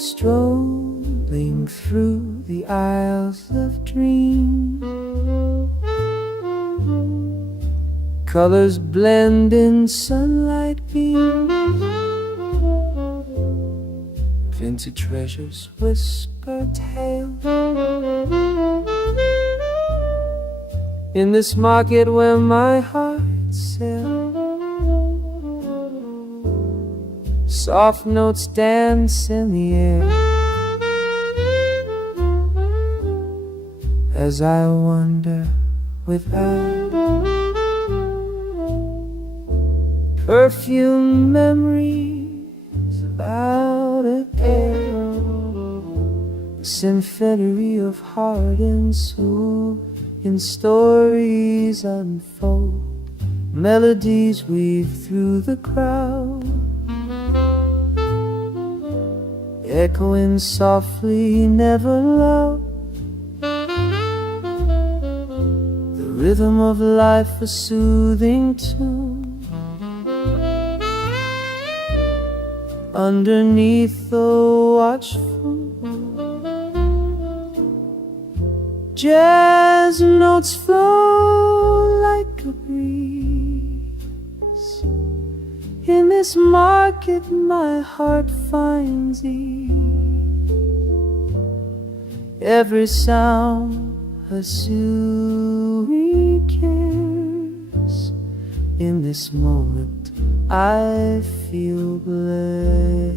strolling through the aisles of dreams. Colors blend in sunlight beams. Vintage treasures whisper tales. In this market where my heart sails, soft notes dance in the air as I wander without perfume memories about a care. A symphony of heart and soul in stories unfold. Melodies weave through the crowd, echoing softly, never loud. The rhythm of life, a soothing tune, underneath the watchful moon. Jazz notes flow like a breeze. In this market my heart finds ease. Every sound a soothing kiss. In this moment I feel blessed.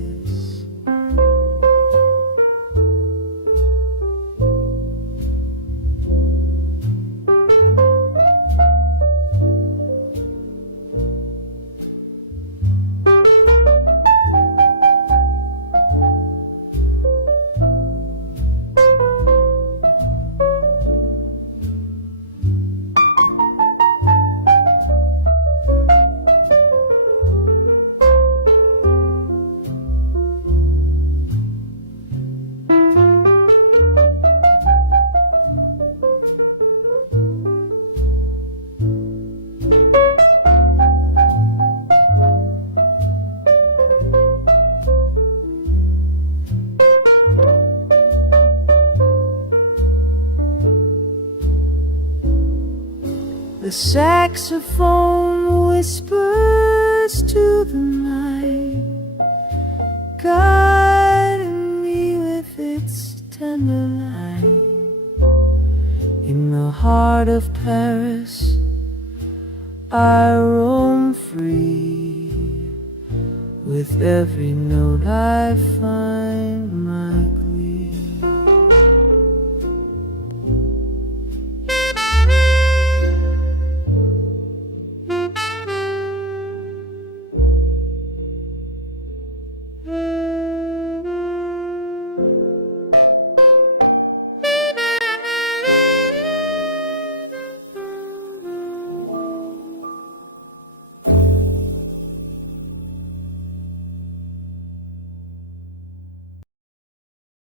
The saxophone whispers to the night, guiding me with its tender light. In the heart of Paris I roam free. With every note I find